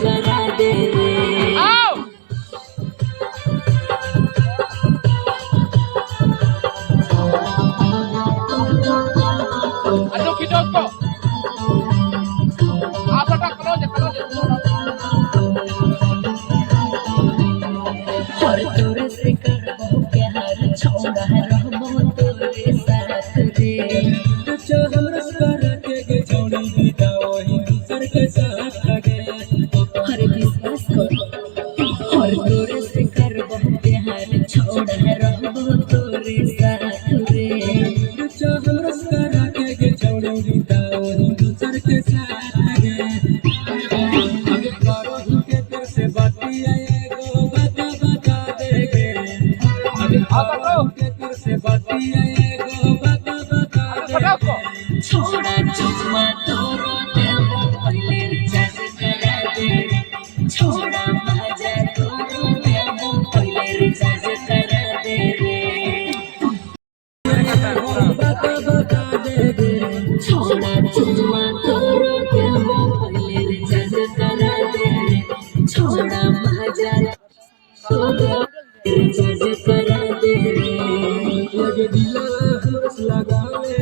करा दे रे और तोरे से करबो प्यार छोड़ा रहबो तोरे साथ रे जो हमरा कर के छोड़ी बेटा वही दूसर के साथ लगे हर विश्वास कर और तोरे से करबो प्यार छोड़ा रहबो तोरे साथ रे जो हमरा कर के छोड़ी बेटा वही दूसर के साथ लगे अबे करो ही के तेरे से बातिया एगो बता देगे अबे करो के तेरे से बातिया एगो बता देगे छोड़ा चुम्मा तोरो देबो पहले रिचार्ज करा दे छोड़ा मजा तोरो देबो पहले रिचार्ज करा दे रे बता देगे छोड़ा चुम्मा तोरो देबो पहले रिचार्ज करा दे छोड़ा मजा तोरो रिचार्ज करा दे लगे दिला हमरस लगावे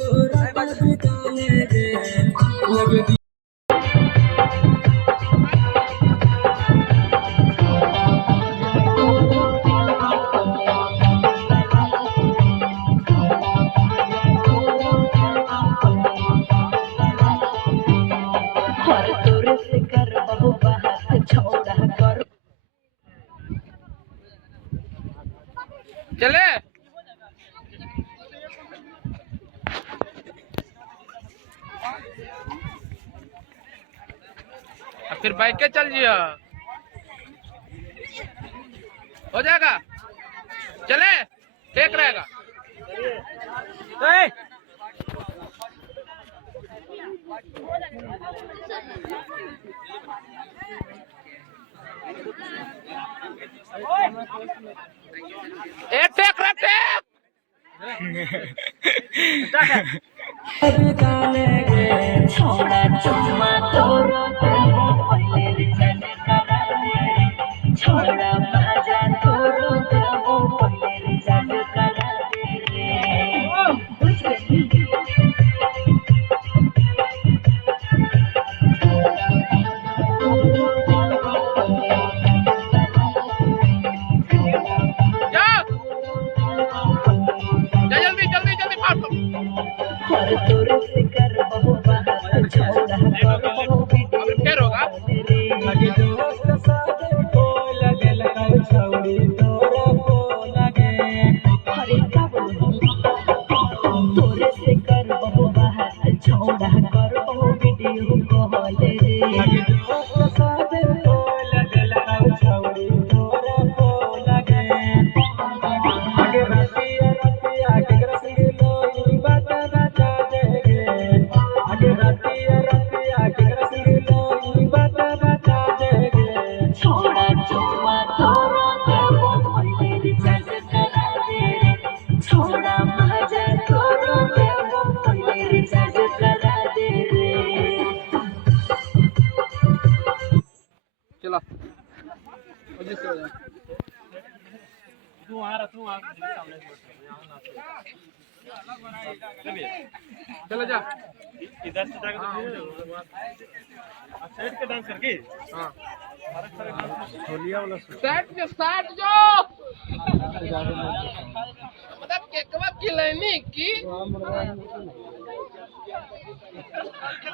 गोरा बिताने दे लगे और तोरे से करबो बात छोड़ा कर चले फिर बाइक के चल जियो हो जाएगा चले ठीक रहेगा टेक रे टेक छोड़ा चुम्मा तोरो देबो पहले रिचार्ज करा दे छोड़ा मजा तोरो देबो पहले रिचार्ज करा दे बुझ गई जल्दी जल्दी जल्दी और तोरे से करबो बात छोड़ा करबो फिर होगा लगे दोस्त साथ को लगे लगा छौड़ी तोरा को लगे हरे का तोरे से करबो बात छोड़ा करबो वीडियो कॉल रे लगे दोस्त साथ को लगे लगा छौड़ी तोरा को लगे आगे रतिया केकरा संग लोई बता देगे आगे रतिया केकरा संग लोई बता देगे छोड़ा चुम्मा तोरो देबो पहले रिचार्ज करा दे छोड़ा मजा तोरो देबो पहले रिचार्ज करा दे रे चलो चलो जा इधर से सेट के डांस करके हाँ छोलिया वाला सेट जो मतलब केकवा की लाइनी की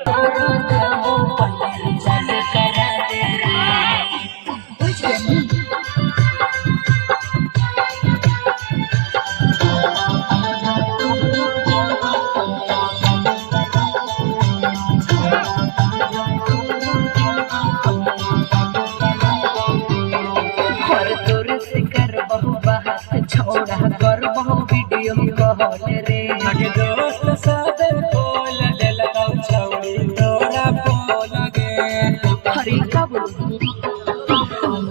तोरो देबो पहले रिचार्ज करा दे बुझ गई और तोरे से करबो बात छोड़ा करबो वीडियो कॉल रे लगे दोस्त साथ को लगे लगा छौड़ी तोरा को लगे हरे का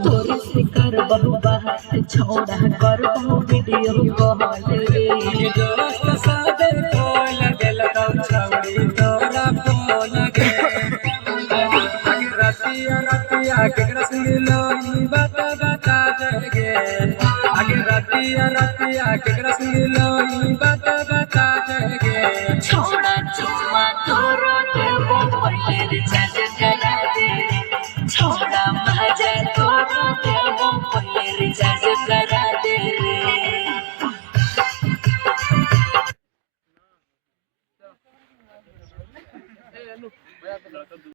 तोरे से करबो बात छोड़ा करबो वीडियो कॉल रे लगे दोस्त साथ को लगे लगा छौड़ी तोरा को लगे आगे रतिया रतिया केकरा सुनी लो ई बात बता देगे आगे रतिया केकरा सुनी लो ई बात बता देगे छोड़ा चुम्मा तोरो देबो पहिले रिचार्ज